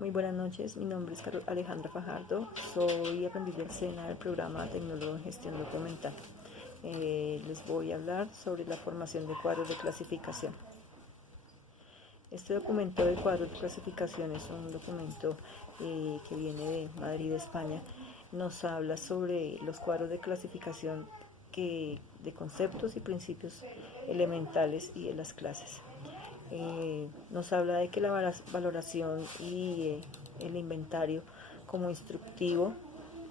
Muy buenas noches, mi nombre es Alejandra Fajardo, soy aprendiz del SENA del programa Tecnólogo en Gestión Documental. Les voy a hablar sobre la formación de cuadros de clasificación. Este documento de cuadros de clasificación es un documento que viene de Madrid, España. Nos habla sobre los cuadros de clasificación de conceptos y principios elementales y de las clases. Nos habla de que la valoración y el inventario como instructivo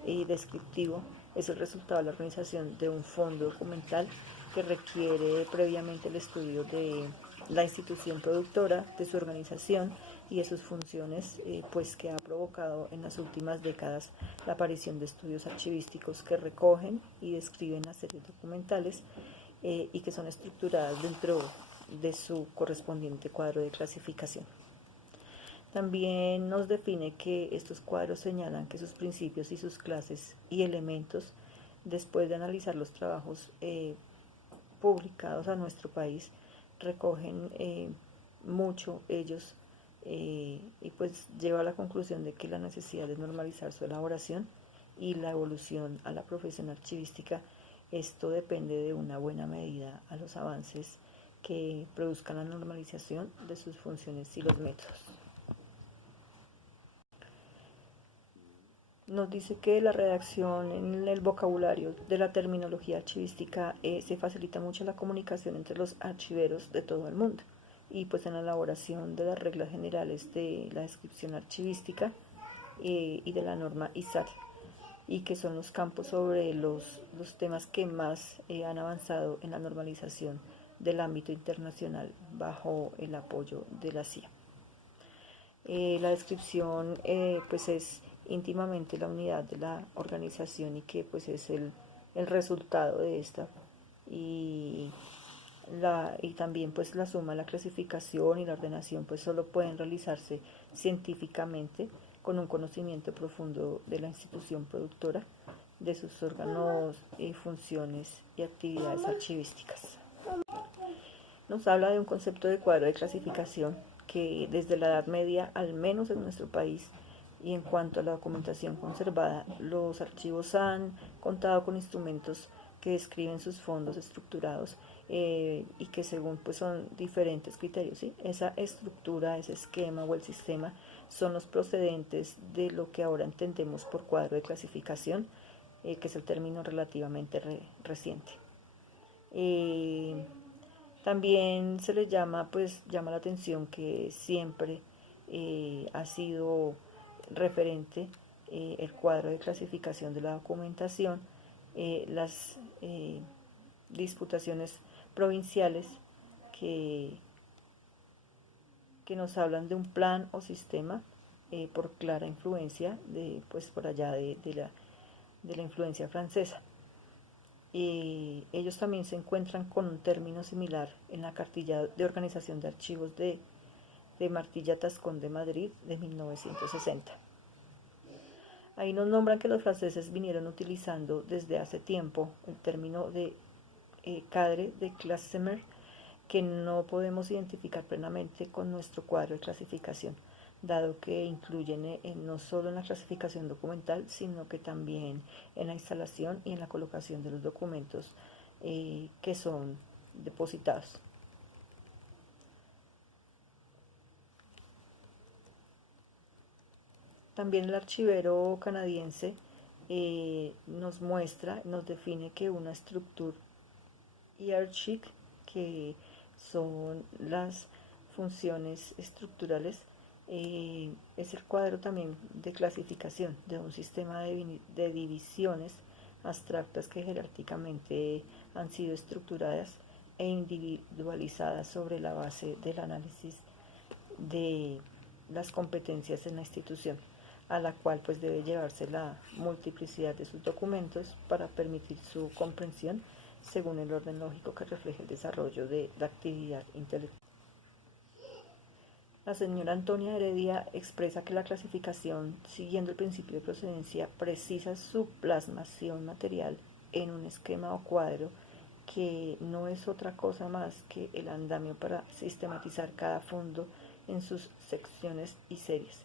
y descriptivo es el resultado de la organización de un fondo documental que requiere previamente el estudio de la institución productora, de su organización y de sus funciones, pues que ha provocado en las últimas décadas la aparición de estudios archivísticos que recogen y describen las series documentales y que son estructuradas dentro de su correspondiente cuadro de clasificación. También nos define que estos cuadros señalan que sus principios y sus clases y elementos, después de analizar los trabajos publicados a nuestro país, recogen mucho ellos y pues lleva a la conclusión de que la necesidad de normalizar su elaboración y la evolución a la profesión archivística, esto depende de una buena medida a los avances que produzcan la normalización de sus funciones y los métodos. Nos dice que la redacción en el vocabulario de la terminología archivística se facilita mucho la comunicación entre los archiveros de todo el mundo y pues en la elaboración de las reglas generales de la descripción archivística y de la norma ISAR, y que son los campos sobre los temas que más han avanzado en la normalización del ámbito internacional bajo el apoyo de la CIA. La descripción pues es íntimamente la unidad de la organización y que pues es el resultado de esta y también pues la suma, la clasificación y la ordenación pues solo pueden realizarse científicamente con un conocimiento profundo de la institución productora, de sus órganos, funciones y actividades archivísticas. Nos habla de un concepto de cuadro de clasificación que desde la Edad Media, al menos en nuestro país, y en cuanto a la documentación conservada, los archivos han contado con instrumentos que describen sus fondos estructurados y que según pues son diferentes criterios, ¿sí? Esa estructura, ese esquema o el sistema son los procedentes de lo que ahora entendemos por cuadro de clasificación, que es el término relativamente reciente. También se les llama, pues llama la atención que siempre ha sido referente el cuadro de clasificación de la documentación, las disputaciones provinciales que, que nos hablan de un plan o sistema por clara influencia pues por allá de la influencia francesa. Ellos también se encuentran con un término similar en la cartilla de organización de archivos de Martilla Tascón de Madrid de 1960. Ahí nos nombran que los franceses vinieron utilizando desde hace tiempo el término de cadre de Classemer, que no podemos identificar plenamente con nuestro cuadro de clasificación, dado que incluyen no solo en la clasificación documental, sino que también en la instalación y en la colocación de los documentos que son depositados. También el archivero canadiense nos muestra, nos define que una estructura hierarchic, que son las funciones estructurales, es el cuadro también de clasificación de un sistema de divisiones abstractas que jerárquicamente han sido estructuradas e individualizadas sobre la base del análisis de las competencias en la institución, a la cual pues debe llevarse la multiplicidad de sus documentos para permitir su comprensión según el orden lógico que refleje el desarrollo de la actividad intelectual. La señora Antonia Heredia expresa que la clasificación, siguiendo el principio de procedencia, precisa su plasmación material en un esquema o cuadro que no es otra cosa más que el andamio para sistematizar cada fondo en sus secciones y series,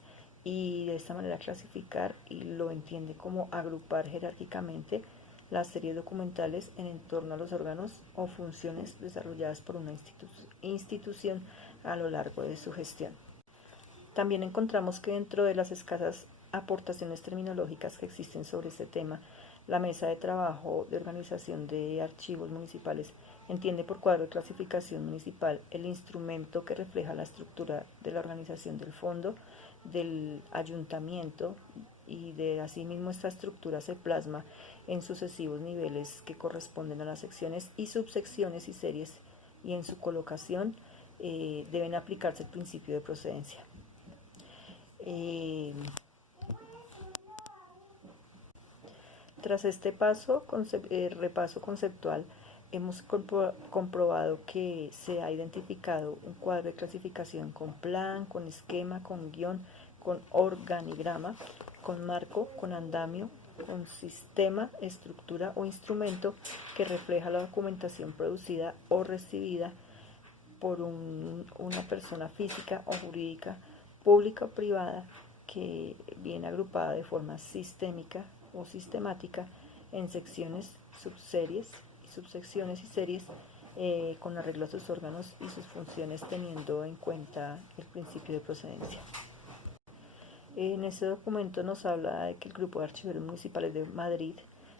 y de esta manera clasificar, y lo entiende como agrupar jerárquicamente las series documentales en torno a los órganos o funciones desarrolladas por una institución a lo largo de su gestión. También encontramos que dentro de las escasas aportaciones terminológicas que existen sobre este tema, la Mesa de Trabajo de Organización de Archivos Municipales entiende por cuadro de clasificación municipal el instrumento que refleja la estructura de la organización del fondo, del ayuntamiento, y de asimismo esta estructura se plasma en sucesivos niveles que corresponden a las secciones y subsecciones y series, y en su colocación deben aplicarse el principio de procedencia. Tras este repaso conceptual, hemos comprobado que se ha identificado un cuadro de clasificación con plan, con esquema, con guión, con organigrama, con marco, con andamio, con sistema, estructura o instrumento que refleja la documentación producida o recibida por una persona física o jurídica, pública o privada, que viene agrupada de forma sistémica o sistemática en secciones, subseries, subsecciones y series, con arreglo a sus órganos y sus funciones, teniendo en cuenta el principio de procedencia. En este documento nos habla de que el Grupo de Archiveros Municipales de Madrid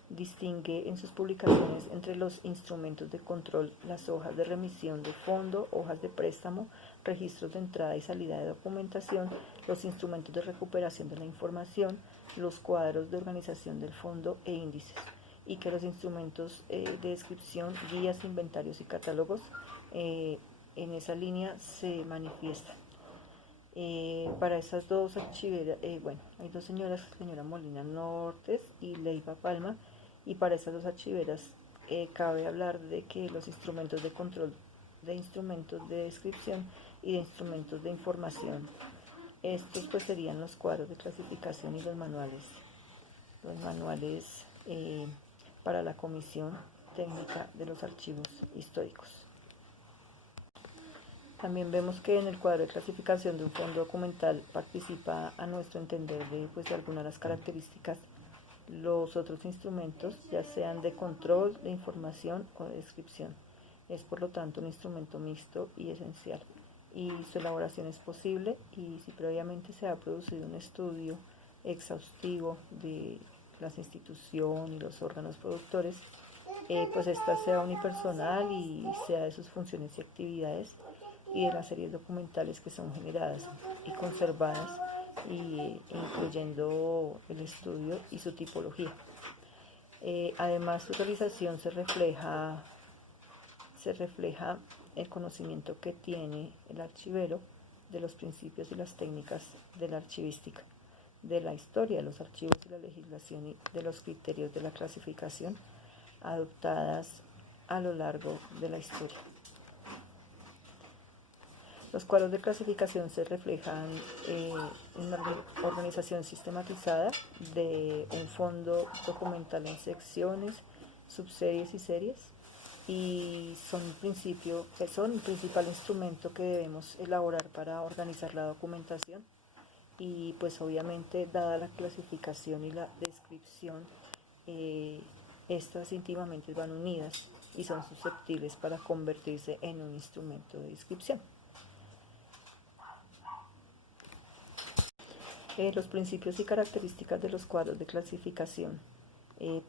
distingue en sus publicaciones entre los instrumentos de control las hojas de remisión de fondo, hojas de préstamo, registros de entrada y salida de documentación, los instrumentos de recuperación de la información, los cuadros de organización del fondo e índices, y que los instrumentos de descripción, guías, inventarios y catálogos en esa línea se manifiestan. Para esas dos archiveras, hay dos señoras, señora Molina Nortes y Leiva Palma, y para esas dos archiveras cabe hablar de que los instrumentos de control, de instrumentos de descripción y de instrumentos de información, estos pues serían los cuadros de clasificación y los manuales para la Comisión Técnica de los Archivos Históricos. También vemos que en el cuadro de clasificación de un fondo documental participa, a nuestro entender, de algunas de las características los otros instrumentos, ya sean de control, de información o de descripción. Es por lo tanto un instrumento mixto y esencial, y su elaboración es posible y si previamente se ha producido un estudio exhaustivo de las instituciones y los órganos productores, pues esta sea unipersonal y sea de sus funciones y actividades y de las series documentales que son generadas y conservadas, incluyendo el estudio y su tipología. Además, su realización se refleja el conocimiento que tiene el archivero de los principios y las técnicas de la archivística, de la historia de los archivos y la legislación y de los criterios de la clasificación adoptadas a lo largo de la historia. Los cuadros de clasificación se reflejan en una organización sistematizada de un fondo documental en secciones, subseries y series, y son el principal instrumento que debemos elaborar para organizar la documentación, y pues obviamente dada la clasificación y la descripción, estas íntimamente van unidas y son susceptibles para convertirse en un instrumento de descripción. Los principios y características de los cuadros de clasificación.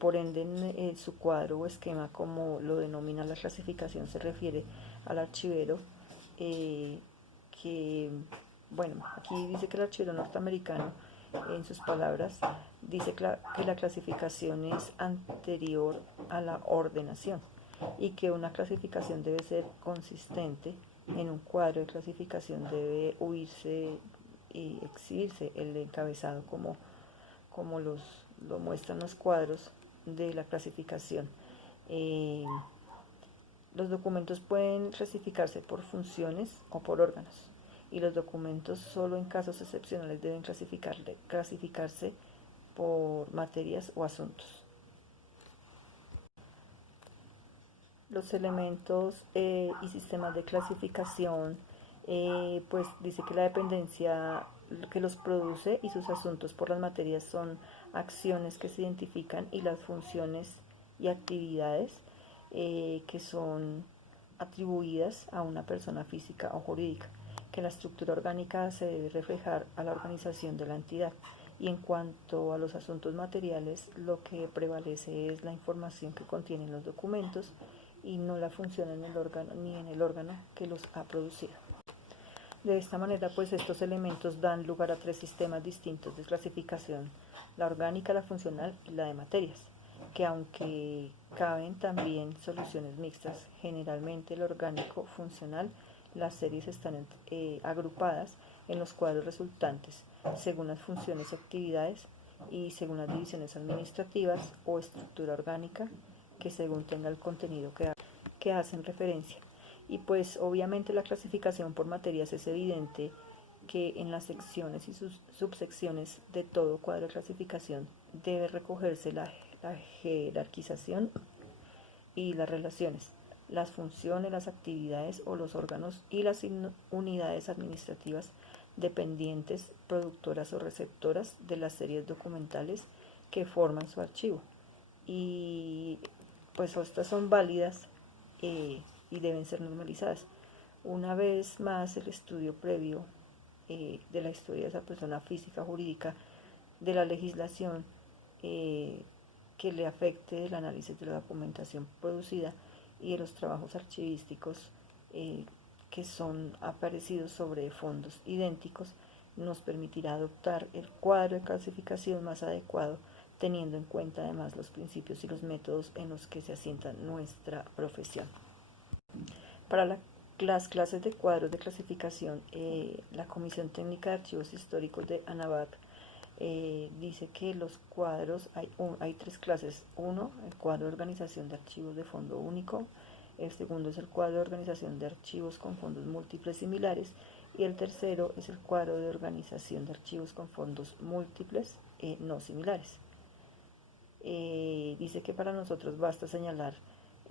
Por ende, su cuadro o esquema, como lo denomina la clasificación, se refiere al archivero aquí dice que el archivero norteamericano, en sus palabras, dice que la clasificación es anterior a la ordenación y que una clasificación debe ser consistente. En un cuadro de clasificación debe huirse y exhibirse el encabezado como lo muestran los cuadros de la clasificación. Los documentos pueden clasificarse por funciones o por órganos, y los documentos solo en casos excepcionales deben clasificarse por materias o asuntos. Los elementos y sistemas de clasificación Pues dice que la dependencia que los produce y sus asuntos por las materias son acciones que se identifican y las funciones y actividades que son atribuidas a una persona física o jurídica, que la estructura orgánica se debe reflejar a la organización de la entidad. Y en cuanto a los asuntos materiales, lo que prevalece es la información que contienen los documentos y no la función en el órgano ni en el órgano que los ha producido. De esta manera, pues estos elementos dan lugar a tres sistemas distintos de clasificación: la orgánica, la funcional y la de materias, que aunque caben también soluciones mixtas, generalmente el orgánico funcional, las series están agrupadas en los cuadros resultantes, según las funciones y actividades y según las divisiones administrativas o estructura orgánica, que según tenga el contenido que hacen referencia. Y pues obviamente la clasificación por materias es evidente que en las secciones y sus subsecciones de todo cuadro de clasificación debe recogerse la jerarquización y las relaciones, las funciones, las actividades o los órganos y las unidades administrativas dependientes, productoras o receptoras de las series documentales que forman su archivo. Y pues estas son válidas y deben ser normalizadas. Una vez más, el estudio previo de la historia de esa persona física, jurídica, de la legislación que le afecte, el análisis de la documentación producida y de los trabajos archivísticos que son aparecidos sobre fondos idénticos, nos permitirá adoptar el cuadro de clasificación más adecuado, teniendo en cuenta además los principios y los métodos en los que se asienta nuestra profesión. Para las clases de cuadros de clasificación, la Comisión Técnica de Archivos Históricos de ANABAT dice que los cuadros, hay tres clases. Uno, el cuadro de organización de archivos de fondo único. El segundo es el cuadro de organización de archivos con fondos múltiples similares. Y el tercero es el cuadro de organización de archivos con fondos múltiples no similares. Dice que para nosotros basta señalar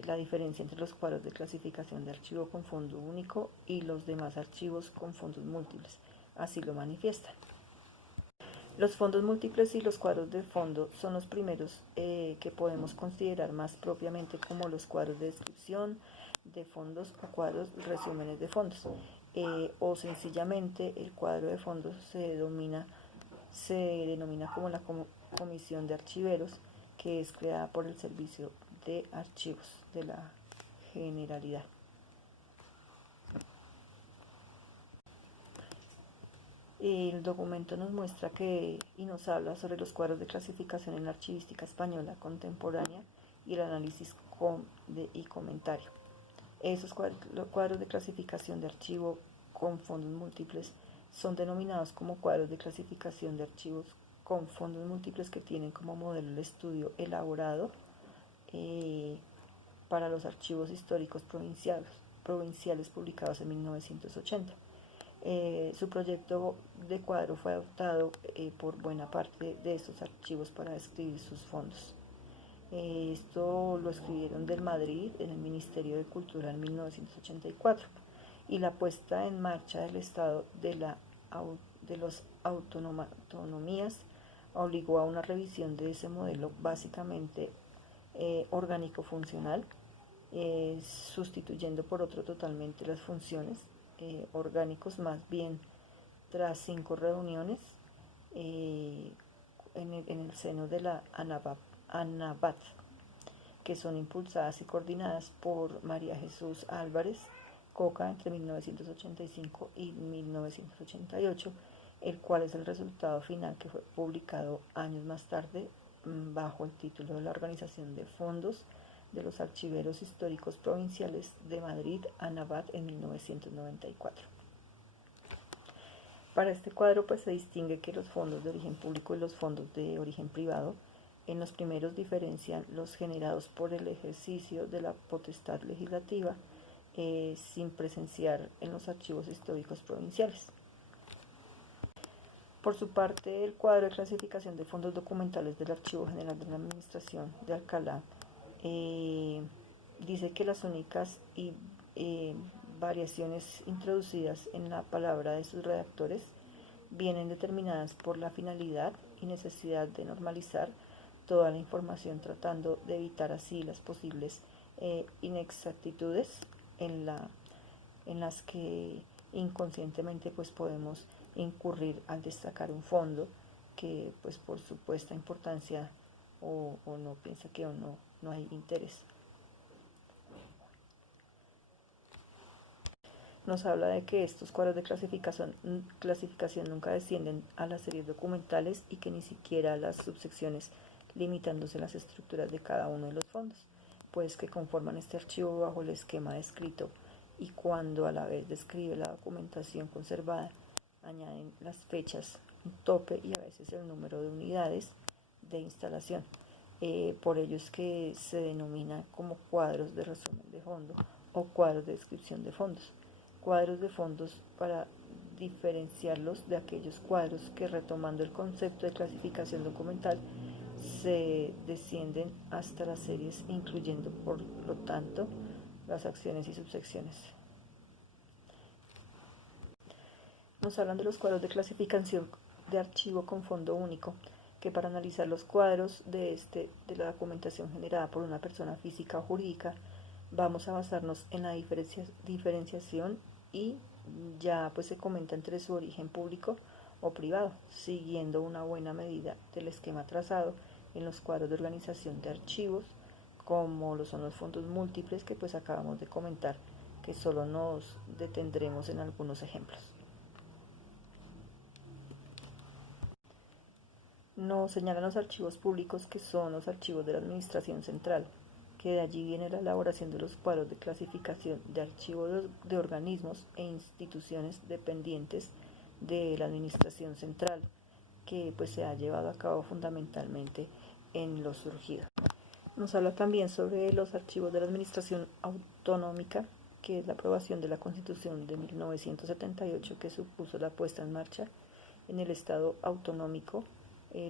la diferencia entre los cuadros de clasificación de archivo con fondo único y los demás archivos con fondos múltiples. Así lo manifiestan. Los fondos múltiples y los cuadros de fondo son los primeros que podemos considerar más propiamente como los cuadros de descripción de fondos o cuadros resúmenes de fondos. O sencillamente el cuadro de fondos se denomina como la Comisión de Archiveros, que es creada por el Servicio de Archivos de la Generalidad. El documento nos muestra y nos habla sobre los cuadros de clasificación en la archivística española contemporánea y el análisis y comentario. Esos cuadros de clasificación de archivo con fondos múltiples son denominados como cuadros de clasificación de archivos con fondos múltiples, que tienen como modelo el estudio elaborado para los archivos históricos provinciales publicados en 1980. Su proyecto de cuadro fue adoptado por buena parte de estos archivos para describir sus fondos. Esto lo escribieron del Madrid en el Ministerio de Cultura en 1984, y la puesta en marcha del Estado de las autonomías obligó a una revisión de ese modelo básicamente orgánico-funcional, sustituyendo por otro totalmente las funciones orgánicos, más bien tras 5 reuniones en el seno de la ANABAT, que son impulsadas y coordinadas por María Jesús Álvarez Coca entre 1985 y 1988, el cual es el resultado final que fue publicado años más tarde bajo el título de la Organización de Fondos de los Archiveros Históricos Provinciales de Madrid, ANABAT, en 1994. Para este cuadro pues se distingue que los fondos de origen público y los fondos de origen privado, en los primeros diferencian los generados por el ejercicio de la potestad legislativa sin presenciar en los archivos históricos provinciales. Por su parte, el cuadro de clasificación de fondos documentales del Archivo General de la Administración de Alcalá dice que las únicas y variaciones introducidas en la palabra de sus redactores vienen determinadas por la finalidad y necesidad de normalizar toda la información, tratando de evitar así las posibles inexactitudes en las que inconscientemente pues podemos incurrir al destacar un fondo que pues por supuesta importancia o no piensa que o no hay interés. Nos habla de que estos cuadros de clasificación nunca descienden a las series documentales y que ni siquiera a las subsecciones, limitándose las estructuras de cada uno de los fondos, pues que conforman este archivo bajo el esquema descrito, y cuando a la vez describe la documentación conservada, añaden las fechas, un tope y a veces el número de unidades de instalación. Por ello es que se denomina como cuadros de resumen de fondo o cuadros de descripción de fondos. Cuadros de fondos para diferenciarlos de aquellos cuadros que, retomando el concepto de clasificación documental, se descienden hasta las series, incluyendo por lo tanto las acciones y subsecciones. Nos hablan de los cuadros de clasificación de archivo con fondo único, que para analizar los cuadros de la documentación generada por una persona física o jurídica, vamos a basarnos en la diferenciación y ya pues se comenta entre su origen público o privado, siguiendo una buena medida del esquema trazado en los cuadros de organización de archivos, como lo son los fondos múltiples que pues acabamos de comentar, que solo nos detendremos en algunos ejemplos. Nos señalan los archivos públicos, que son los archivos de la Administración Central, que de allí viene la elaboración de los cuadros de clasificación de archivos de organismos e instituciones dependientes de la Administración Central, que pues se ha llevado a cabo fundamentalmente en lo surgido. Nos habla también sobre los archivos de la Administración Autonómica, que es la aprobación de la Constitución de 1978, que supuso la puesta en marcha en el Estado autonómico,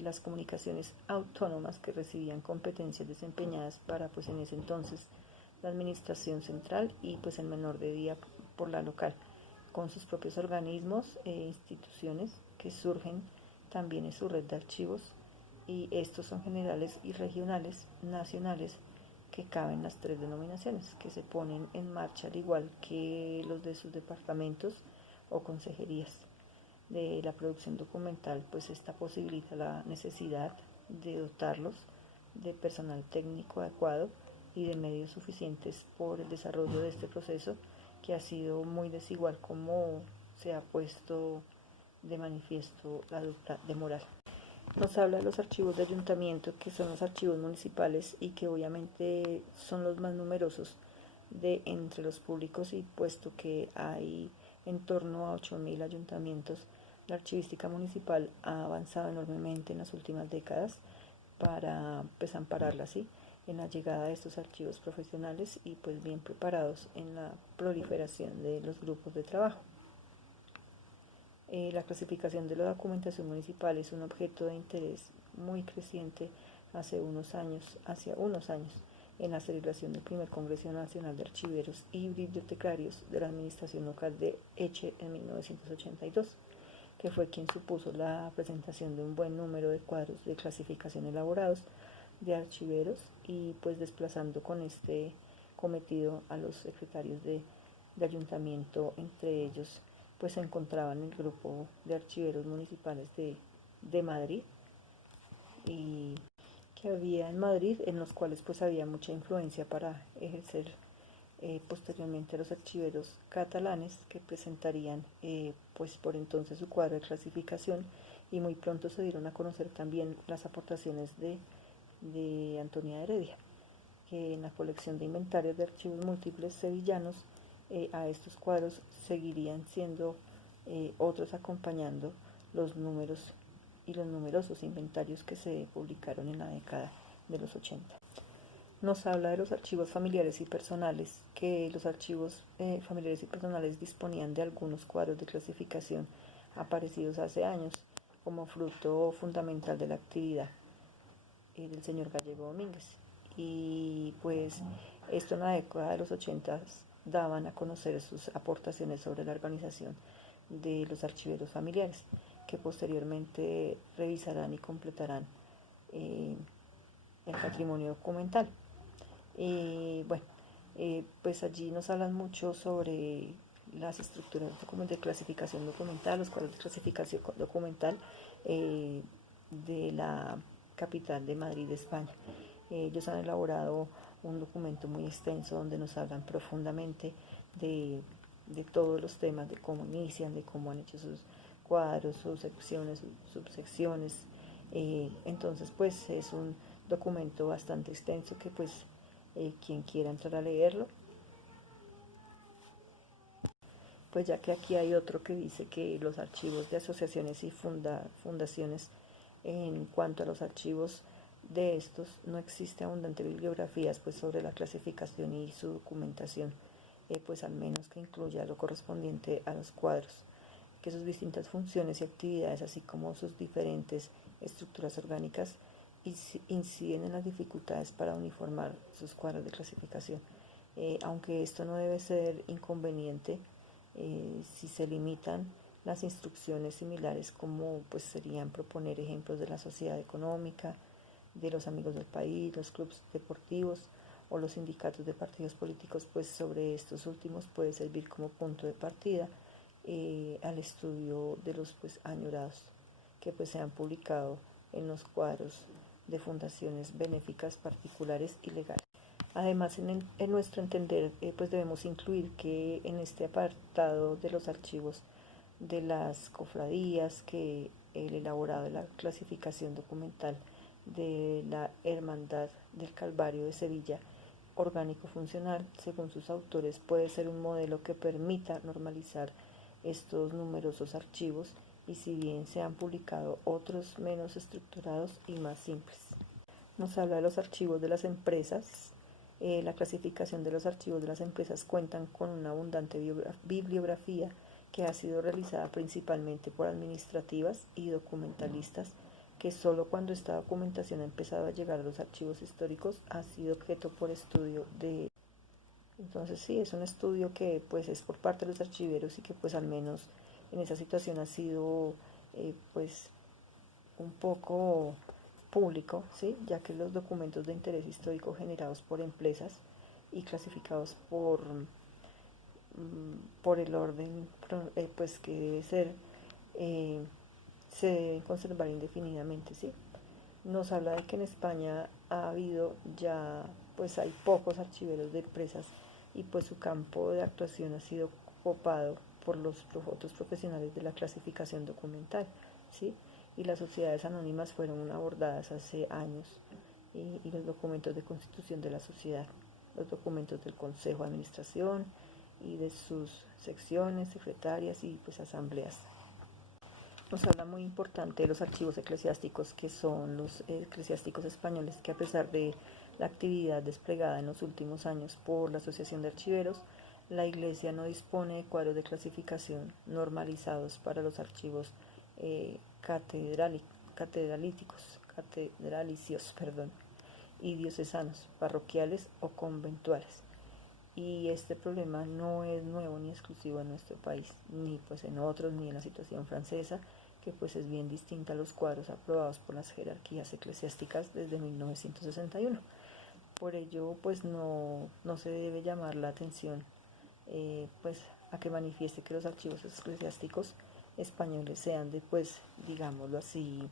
las comunicaciones autónomas que recibían competencias desempeñadas para pues en ese entonces la Administración Central y pues en menor medida por la local, con sus propios organismos e instituciones que surgen también en su red de archivos, y estos son generales y regionales, nacionales, que caben las tres denominaciones, que se ponen en marcha al igual que los de sus departamentos o consejerías. De la producción documental, pues esta posibilita la necesidad de dotarlos de personal técnico adecuado y de medios suficientes por el desarrollo de este proceso, que ha sido muy desigual, como se ha puesto de manifiesto la dupla de moral. Nos habla de los archivos de ayuntamiento, que son los archivos municipales y que obviamente son los más numerosos de entre los públicos, y puesto que hay en torno a 8.000 ayuntamientos, la archivística municipal ha avanzado enormemente en las últimas décadas para pues ampararla así en la llegada de estos archivos profesionales y pues bien preparados en la proliferación de los grupos de trabajo. La clasificación de la documentación municipal es un objeto de interés muy creciente hacia unos años en la celebración del primer Congreso Nacional de Archiveros y Bibliotecarios de la Administración Local de Eche en 1982, que fue quien supuso la presentación de un buen número de cuadros de clasificación elaborados de archiveros, y pues desplazando con este cometido a los secretarios de ayuntamiento. Entre ellos pues se encontraban el grupo de archiveros municipales de Madrid, y que había en Madrid, en los cuales pues había mucha influencia para ejercer posteriormente los archiveros catalanes, que presentarían pues por entonces su cuadro de clasificación, y muy pronto se dieron a conocer también las aportaciones de Antonia Heredia, que en la colección de inventarios de archivos múltiples sevillanos, a estos cuadros seguirían siendo otros acompañando los números y los numerosos inventarios que se publicaron en la década de los 80. Nos habla de los archivos familiares y personales, que los archivos familiares y personales disponían de algunos cuadros de clasificación aparecidos hace años como fruto fundamental de la actividad del señor Gallego Domínguez. Y pues esto en la década de los 80 daban a conocer sus aportaciones sobre la organización de los archiveros familiares, que posteriormente revisarán y completarán el patrimonio documental. Bueno, pues allí nos hablan mucho sobre las estructuras de clasificación documental, los cuadros de clasificación documental de la capital de Madrid, España. Ellos han elaborado un documento muy extenso donde nos hablan profundamente de todos los temas, de cómo inician, de cómo han hecho sus cuadros, sus secciones, sus subsecciones. Entonces, pues es un documento bastante extenso que pues quien quiera entrar a leerlo, pues ya que aquí hay otro que dice que los archivos de asociaciones y fundaciones, en cuanto a los archivos de estos, no existe abundante bibliografías pues sobre la clasificación y su documentación, pues al menos que incluya lo correspondiente a los cuadros, que sus distintas funciones y actividades, así como sus diferentes estructuras orgánicas, inciden en las dificultades para uniformar sus cuadros de clasificación. Aunque esto no debe ser inconveniente si se limitan las instrucciones similares, como pues serían proponer ejemplos de la sociedad económica, de los amigos del país, los clubes deportivos o los sindicatos de partidos políticos, pues sobre estos últimos puede servir como punto de partida al estudio de los pues añorados que pues se han publicado en los cuadros de fundaciones benéficas particulares y legales. Además, en nuestro entender, pues debemos incluir que en este apartado de los archivos de las cofradías, que el elaborado de la clasificación documental de la Hermandad del Calvario de Sevilla, orgánico funcional, según sus autores, puede ser un modelo que permita normalizar estos numerosos archivos, y si bien se han publicado otros menos estructurados y más simples. Nos habla de los archivos de las empresas. La clasificación de los archivos de las empresas cuentan con una abundante bibliografía que ha sido realizada principalmente por administrativas y documentalistas, que solo cuando esta documentación ha empezado a llegar a los archivos históricos ha sido objeto por estudio de... Entonces sí, es un estudio que pues es por parte de los archiveros y que pues al menos en esa situación ha sido pues un poco público, ¿sí? Ya que los documentos de interés histórico generados por empresas y clasificados por el orden pues que debe ser, se deben conservar indefinidamente, ¿sí? Nos habla de que en España ha habido ya, pues hay pocos archiveros de empresas y pues su campo de actuación ha sido copado por los otros profesionales de la clasificación documental, ¿sí? Y las sociedades anónimas fueron abordadas hace años, y los documentos de constitución de la sociedad, los documentos del Consejo de Administración y de sus secciones, secretarias y pues asambleas. Nos habla muy importante de los archivos eclesiásticos, que son los eclesiásticos españoles, que a pesar de la actividad desplegada en los últimos años por la Asociación de Archiveros, la Iglesia no dispone de cuadros de clasificación normalizados para los archivos catedralicios, y diocesanos, parroquiales o conventuales. Y este problema no es nuevo ni exclusivo en nuestro país, ni pues en otros, ni en la situación francesa, que pues es bien distinta a los cuadros aprobados por las jerarquías eclesiásticas desde 1961. Por ello, pues no se debe llamar la atención pues a que manifieste que los archivos eclesiásticos españoles sean de, pues, digámoslo así,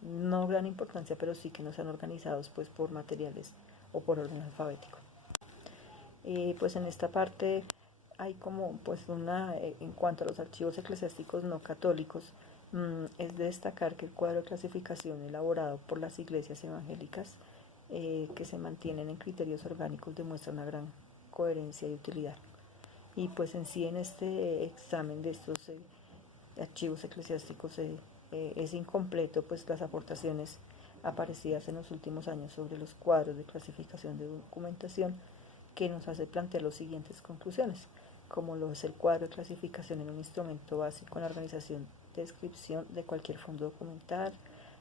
no gran importancia, pero sí que no sean organizados pues por materiales o por orden alfabético. Pues en esta parte hay como pues en cuanto a los archivos eclesiásticos no católicos, es de destacar que el cuadro de clasificación elaborado por las iglesias evangélicas que se mantienen en criterios orgánicos demuestra una gran coherencia y utilidad. Y pues en sí en este examen de estos archivos eclesiásticos es incompleto pues las aportaciones aparecidas en los últimos años sobre los cuadros de clasificación de documentación, que nos hace plantear las siguientes conclusiones, como lo es el cuadro de clasificación en un instrumento básico en la organización de descripción de cualquier fondo documental.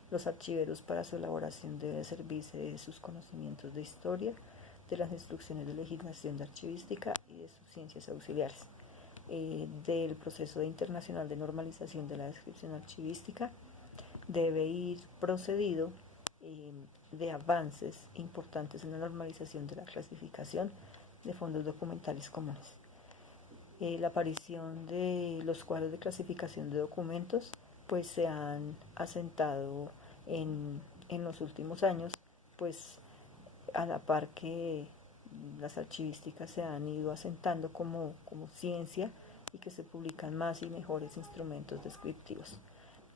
Los archiveros para su elaboración deben servirse de sus conocimientos de historia, de las instrucciones de legislación de archivística y de sus ciencias auxiliares, del proceso internacional de normalización de la descripción archivística. Debe ir procedido de avances importantes en la normalización de la clasificación de fondos documentales comunes. La aparición de los cuadros de clasificación de documentos pues se han asentado en los últimos años, pues a la par que las archivísticas se han ido asentando como ciencia y que se publican más y mejores instrumentos descriptivos.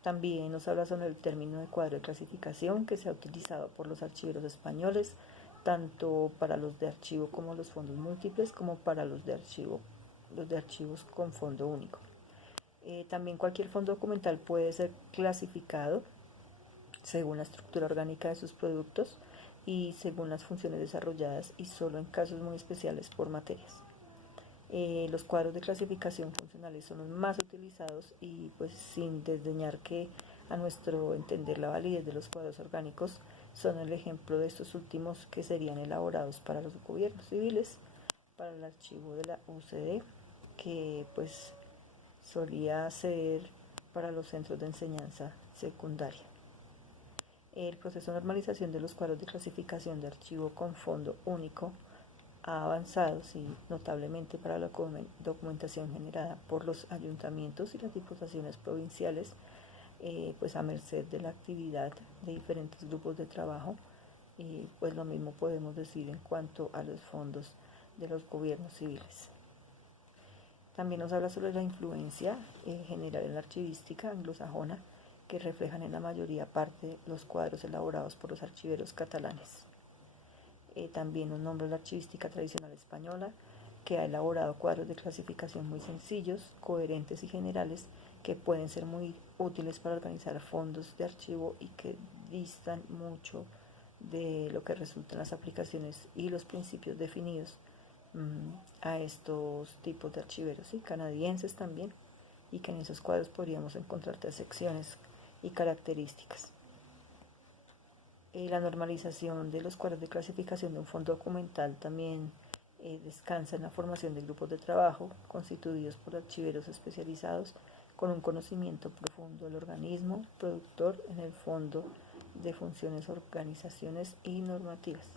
También nos habla sobre el término de cuadro de clasificación que se ha utilizado por los archiveros españoles, tanto para los de archivo como los fondos múltiples, como para los de archivos con fondo único. También cualquier fondo documental puede ser clasificado según la estructura orgánica de sus productos y según las funciones desarrolladas, y solo en casos muy especiales por materias. Los cuadros de clasificación funcionales son los más utilizados y pues sin desdeñar que a nuestro entender la validez de los cuadros orgánicos son el ejemplo de estos últimos, que serían elaborados para los gobiernos civiles, para el archivo de la UCD, que pues solía ser para los centros de enseñanza secundaria. El proceso de normalización de los cuadros de clasificación de archivo con fondo único ha avanzado notablemente para la documentación generada por los ayuntamientos y las diputaciones provinciales, pues a merced de la actividad de diferentes grupos de trabajo, y pues lo mismo podemos decir en cuanto a los fondos de los gobiernos civiles. También nos habla sobre la influencia general en la archivística anglosajona, que reflejan en la mayoría parte los cuadros elaborados por los archiveros catalanes. También nos nombra la archivística tradicional española, que ha elaborado cuadros de clasificación muy sencillos, coherentes y generales, que pueden ser muy útiles para organizar fondos de archivo y que distan mucho de lo que resultan las aplicaciones y los principios definidos a estos tipos de archiveros, canadienses también, y que en esos cuadros podríamos encontrar tres secciones y características. La normalización de los cuadros de clasificación de un fondo documental también descansa en la formación de grupos de trabajo constituidos por archiveros especializados con un conocimiento profundo del organismo productor en el fondo, de funciones, organizaciones y normativas.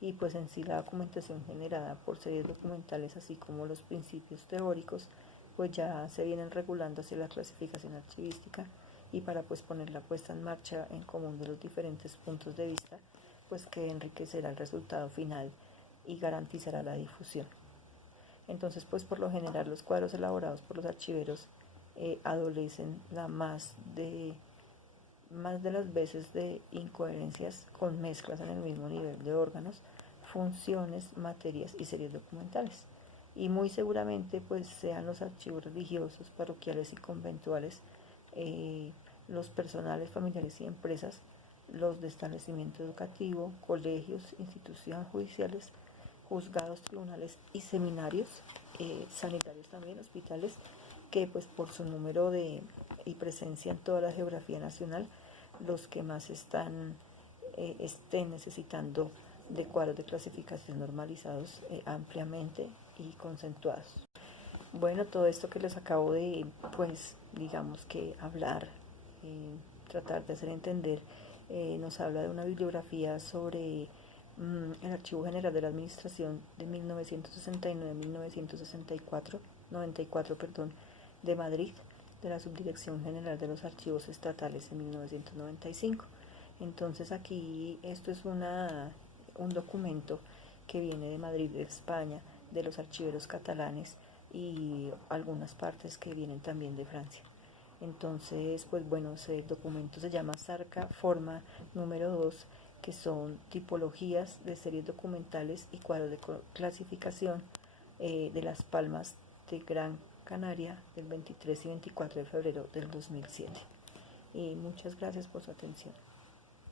Y pues en sí la documentación generada por series documentales, así como los principios teóricos, pues ya se vienen regulando hacia la clasificación archivística, y para pues poner la puesta en marcha en común de los diferentes puntos de vista, pues que enriquecerá el resultado final y garantizará la difusión. Entonces pues por lo general los cuadros elaborados por los archiveros adolecen más de las veces de incoherencias con mezclas en el mismo nivel de órganos, funciones, materias y series documentales. Y muy seguramente pues sean los archivos religiosos, parroquiales y conventuales, los personales, familiares y empresas, los de establecimiento educativo, colegios, instituciones judiciales, juzgados, tribunales y seminarios, sanitarios también, hospitales, que pues por su número y presencia en toda la geografía nacional, los que más estén necesitando de cuadros de clasificación normalizados ampliamente y concentrados. Bueno, todo esto que les acabo de, pues, digamos que hablar, tratar de hacer entender, nos habla de una bibliografía sobre el Archivo General de la Administración de 1969-1994, de Madrid, de la Subdirección General de los Archivos Estatales en 1995. Entonces aquí esto es un documento que viene de Madrid, de España, de los archiveros catalanes y algunas partes que vienen también de Francia. Entonces, pues bueno, ese documento se llama Sarca Forma número 2, que son tipologías de series documentales y cuadros de clasificación de Las Palmas de Gran Canaria, del 23 y 24 de febrero del 2007. Y muchas gracias por su atención.